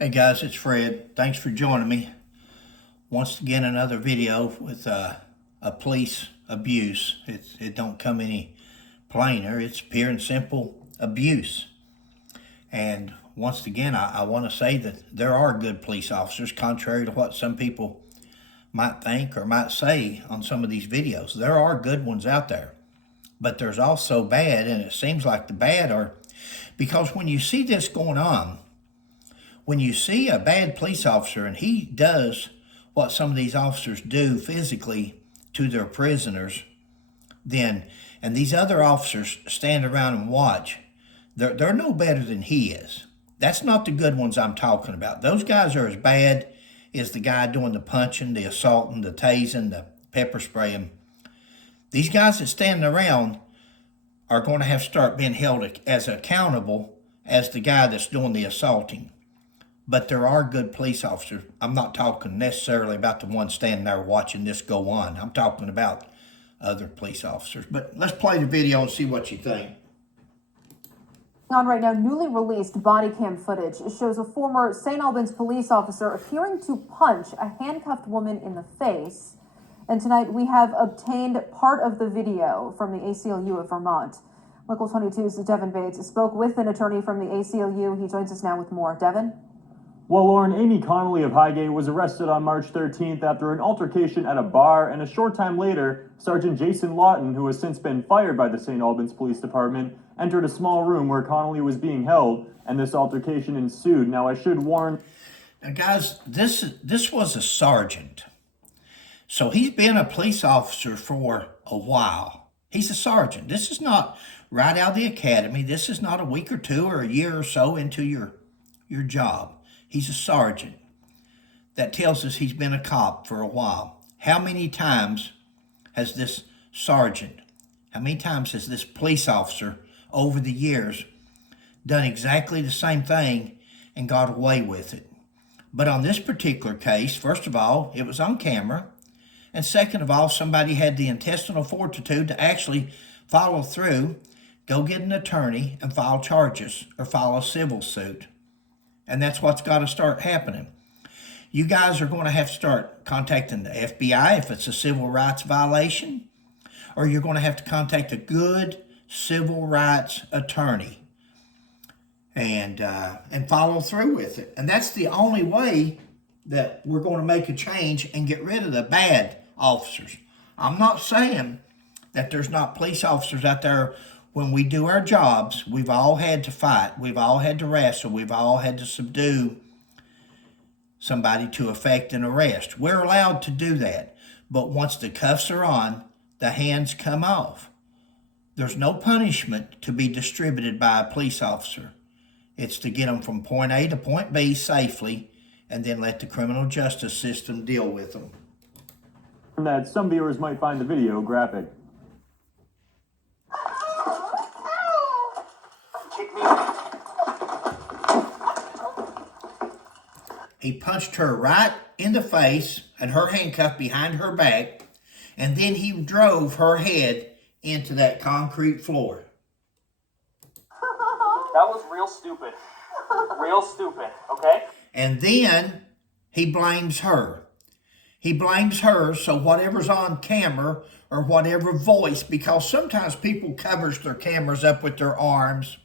Hey guys, it's Fred. Thanks for joining me. Once again, another video with a police abuse. It don't come any plainer. It's pure and simple abuse. And once again, I want to say that there are good police officers, contrary to what some people might think or might say on some of these videos. There are good ones out there, but there's also bad, and it seems like the bad are because when you see this going on, when you see a bad police officer and he does what some of these officers do physically to their prisoners, and these other officers stand around and watch, they're no better than he is. That's not the good ones I'm talking about. Those guys are as bad as the guy doing the punching, the assaulting, the tasing, the pepper spraying. These guys that stand around are going to have to start being held as accountable as the guy that's doing the assaulting. But there are good police officers. I'm not talking necessarily about the one standing there watching this go on. I'm talking about other police officers. But let's play the video and see what you think. On right now, newly released body cam footage shows a former St. Albans police officer appearing to punch a handcuffed woman in the face. And tonight we have obtained part of the video from the ACLU of Vermont. Local 22's Devin Bates spoke with an attorney from the ACLU. He joins us now with more. Devin? Well, Lauren, Amy Connolly of Highgate was arrested on March 13th after an altercation at a bar, and a short time later, Sergeant Jason Lawton, who has since been fired by the St. Albans Police Department, entered a small room where Connolly was being held, and this altercation ensued. Now, I should warn... Now, guys, this was a sergeant. So he's been a police officer for a while. He's a sergeant. This is not right out of the academy. This is not a week or two or a year or so into your job. He's a sergeant. That tells us he's been a cop for a while. How many times has this sergeant, how many times has this police officer over the years done exactly the same thing and got away with it? But on this particular case, first of all, it was on camera. And second of all, somebody had the intestinal fortitude to actually follow through, go get an attorney and file charges or file a civil suit. And that's what's got to start happening. You guys are going to have to start contacting the FBI if it's a civil rights violation, or you're going to have to contact a good civil rights attorney and follow through with it. And that's the only way that we're going to make a change and get rid of the bad officers. I'm not saying that there's not police officers out there. When we do our jobs, we've all had to fight, we've all had to wrestle, we've all had to subdue somebody to effect an arrest. We're allowed to do that. But once the cuffs are on, the hands come off. There's no punishment to be distributed by a police officer. It's to get them from point A to point B safely and then let the criminal justice system deal with them. That some viewers might find the video graphic. He punched her right in the face and her handcuffed behind her back, and then he drove her head into that concrete floor. That was real stupid. Real stupid, okay? And then he blames her. He blames her, so whatever's on camera or whatever voice, because sometimes people covers their cameras up with their arms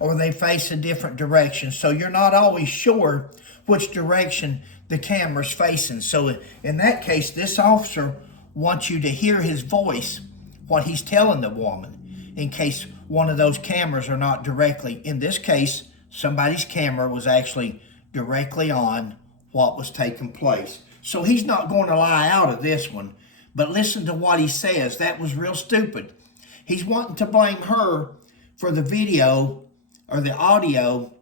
or they face a different direction, so you're not always sure which direction the camera's facing. So in that case, this officer wants you to hear his voice, what he's telling the woman, in case one of those cameras are not directly. In this case, somebody's camera was actually directly on what was taking place. So he's not going to lie out of this one. But listen to what he says. That was real stupid. He's wanting to blame her for the video or the audio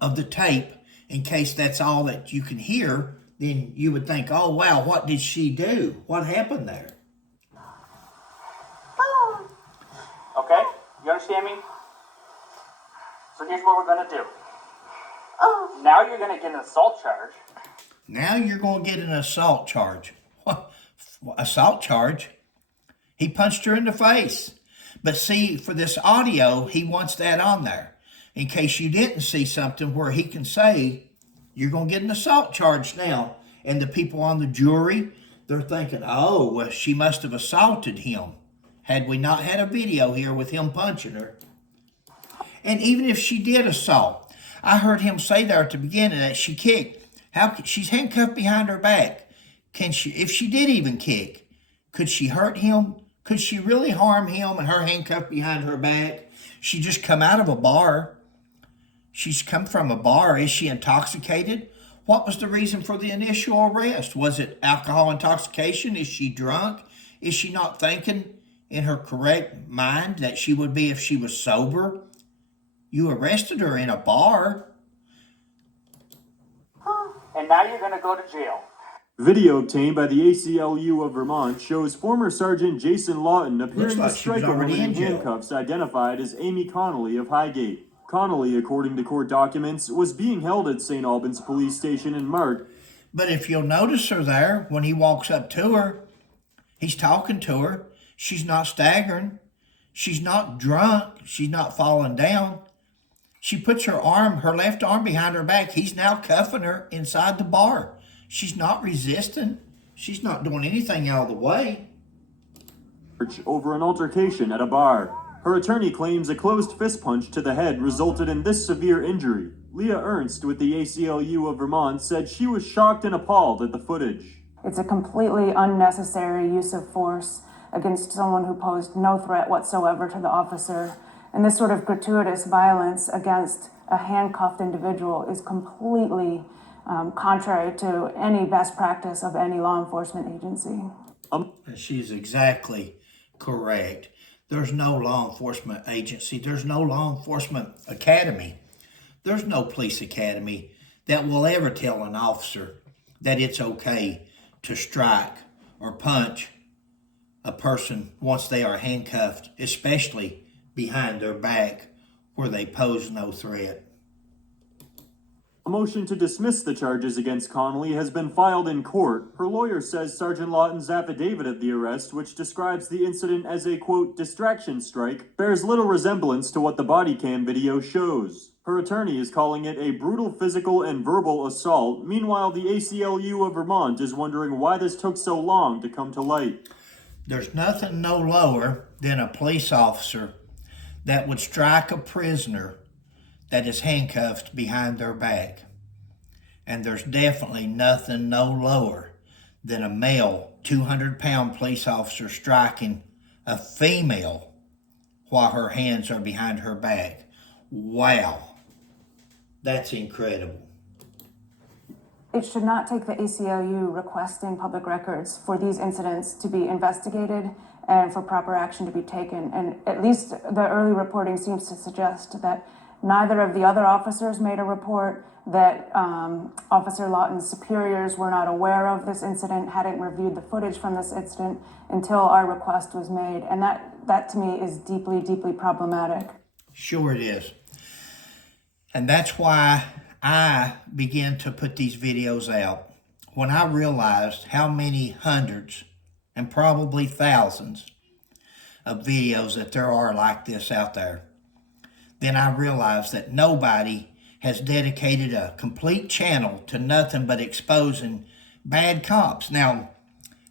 of the tape. In case that's all that you can hear, then you would think, oh, wow, what did she do? What happened there? Okay? You understand me? So here's what we're going to do. Now you're going to get an assault charge. Now you're going to get an assault charge. What? Assault charge? He punched her in the face. But see, for this audio, he wants that on there. In case you didn't see something where he can say You're going to get an assault charge now. And the people on the jury, they're thinking, oh, well, she must have assaulted him. Had we not had a video here with him punching her. And even if she did assault, I heard him say there at the beginning that she kicked. She's handcuffed behind her back. Can she, if she did even kick, could she hurt him? Could she really harm him and her handcuffed behind her back? She just come out of a bar. She's come from a bar. Is she intoxicated? What was the reason for the initial arrest? Was it alcohol intoxication? Is she drunk? Is she not thinking in her correct mind that she would be if she was sober? You arrested her in a bar. And now you're going to go to jail. Video obtained by the ACLU of Vermont shows former Sergeant Jason Lawton appearing to strike a woman in handcuffs identified as Amy Connolly of Highgate. Connolly, according to court documents, was being held at St. Albans Police Station in March. But if you'll notice her there, when he walks up to her, he's talking to her. She's not staggering. She's not drunk. She's not falling down. She puts her left arm behind her back. He's now cuffing her inside the bar. She's not resisting. She's not doing anything out of the way. Over an altercation at a bar. Her attorney claims a closed fist punch to the head resulted in this severe injury. Leah Ernst with the ACLU of Vermont said she was shocked and appalled at the footage. It's a completely unnecessary use of force against someone who posed no threat whatsoever to the officer. And this sort of gratuitous violence against a handcuffed individual is completely contrary to any best practice of any law enforcement agency. She's exactly correct. There's no law enforcement agency. There's no law enforcement academy. There's no police academy that will ever tell an officer that it's okay to strike or punch a person once they are handcuffed, especially behind their back where they pose no threat. A motion to dismiss the charges against Connolly has been filed in court. Her lawyer says Sergeant Lawton's affidavit of the arrest, which describes the incident as a, quote, distraction strike, bears little resemblance to what the body cam video shows. Her attorney is calling it a brutal physical and verbal assault. Meanwhile, the ACLU of Vermont is wondering why this took so long to come to light. There's nothing no lower than a police officer that would strike a prisoner that is handcuffed behind their back. And there's definitely nothing no lower than a male 200-pound police officer striking a female while her hands are behind her back. Wow. That's incredible. It should not take the ACLU requesting public records for these incidents to be investigated and for proper action to be taken. And at least the early reporting seems to suggest that neither of the other officers made a report, that Officer Lawton's superiors were not aware of this incident, hadn't reviewed the footage from this incident until our request was made. And that to me is deeply, deeply problematic. Sure it is. And that's why I began to put these videos out. When I realized how many hundreds and probably thousands of videos that there are like this out there, then I realized that nobody has dedicated a complete channel to nothing but exposing bad cops. Now,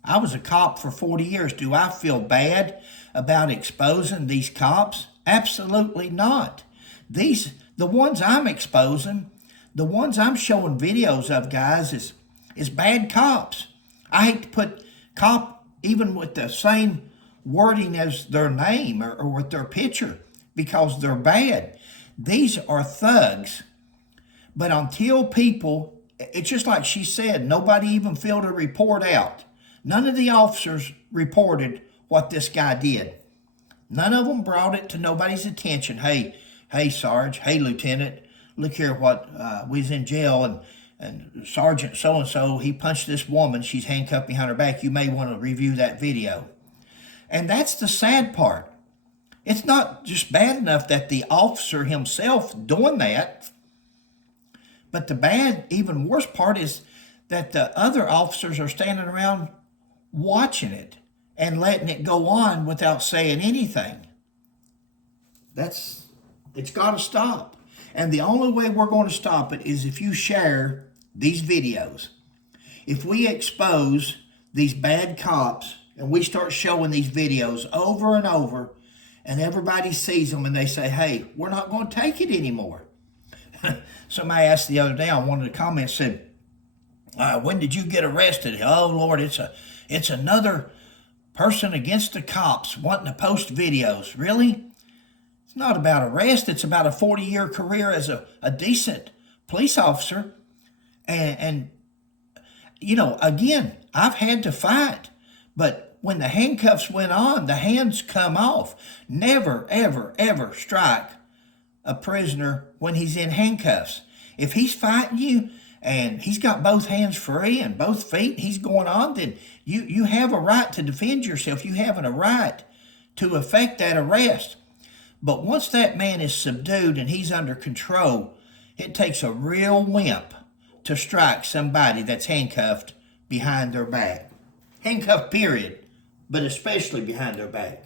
I was a cop for 40 years. Do I feel bad about exposing these cops? Absolutely not. The ones I'm exposing, the ones I'm showing videos of, guys, is bad cops. I hate to put cop even with the same wording as their name or with their picture, because they're bad. These are thugs. But until people, it's just like she said, nobody even filled a report out. None of the officers reported what this guy did. None of them brought it to nobody's attention. Hey, Sarge, hey, Lieutenant, look here what, we was in jail and Sergeant so-and-so, he punched this woman. She's handcuffed behind her back. You may want to review that video. And that's the sad part. It's not just bad enough that the officer himself doing that, but the bad, even worse part is that the other officers are standing around watching it and letting it go on without saying anything. It's got to stop. And the only way we're going to stop it is if you share these videos, if we expose these bad cops and we start showing these videos over and over, and everybody sees them and they say, hey, we're not going to take it anymore. Somebody asked the other day on one of the comments, said, when did you get arrested? Oh, Lord, it's another person against the cops wanting to post videos. Really? It's not about arrest. It's about a 40-year career as a decent police officer. And, you know, again, I've had to fight. But when the handcuffs went on, the hands come off. Never, ever, ever strike a prisoner when he's in handcuffs. If he's fighting you and he's got both hands free and both feet, he's going on, then you have a right to defend yourself. You have a right to effect that arrest. But once that man is subdued and he's under control, it takes a real wimp to strike somebody that's handcuffed behind their back. Handcuffed, period, but especially behind their back.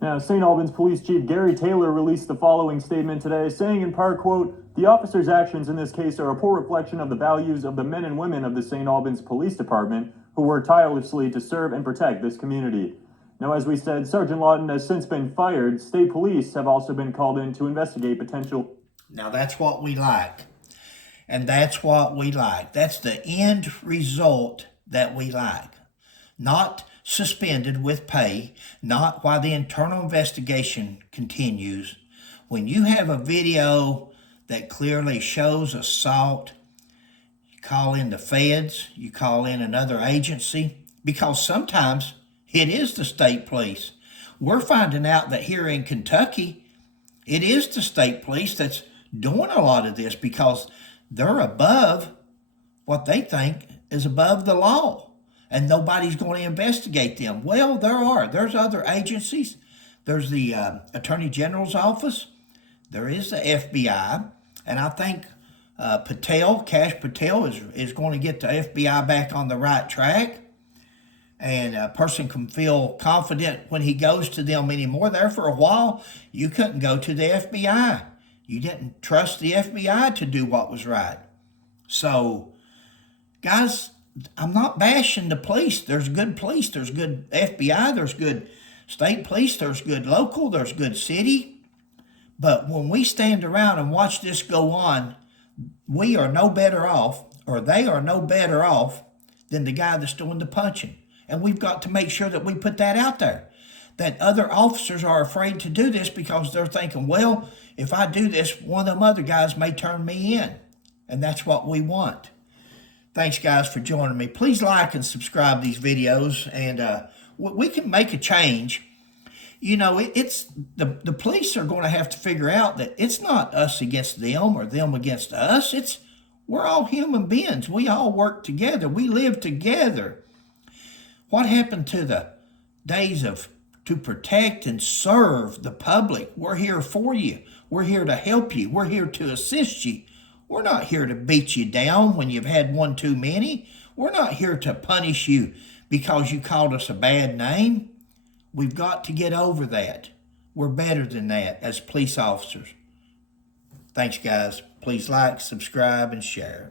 Now, St. Albans Police Chief Gary Taylor released the following statement today, saying in part, quote, "The officer's actions in this case are a poor reflection of the values of the men and women of the St. Albans Police Department who work tirelessly to serve and protect this community." Now, as we said, Sergeant Lawton has since been fired. State police have also been called in to investigate potential. Now, that's what we like. And that's what we like. That's the end result that we like. Not suspended with pay, not while the internal investigation continues. When you have a video that clearly shows assault, you call in the feds, you call in another agency, because sometimes it is the state police. We're finding out that here in Kentucky, it is the state police that's doing a lot of this because they're above what they think is above the law. And nobody's going to investigate them. Well, there's other agencies. There's the Attorney General's office. There is the FBI. And I think Cash Patel is going to get the FBI back on the right track. And a person can feel confident when he goes to them anymore. There for a while, you couldn't go to the FBI. You didn't trust the FBI to do what was right. So, guys, I'm not bashing the police. There's good police. There's good FBI. There's good state police. There's good local. There's good city. But when we stand around and watch this go on, we are no better off, or they are no better off than the guy that's doing the punching. And we've got to make sure that we put that out there, that other officers are afraid to do this because they're thinking, well, if I do this, one of them other guys may turn me in. And that's what we want. Thanks, guys, for joining me. Please like and subscribe these videos, and we can make a change. You know, it's the police are going to have to figure out that it's not us against them or them against us. We're all human beings. We all work together. We live together. What happened to the days to protect and serve the public? We're here for you. We're here to help you. We're here to assist you. We're not here to beat you down when you've had one too many. We're not here to punish you because you called us a bad name. We've got to get over that. We're better than that as police officers. Thanks, guys. Please like, subscribe, and share.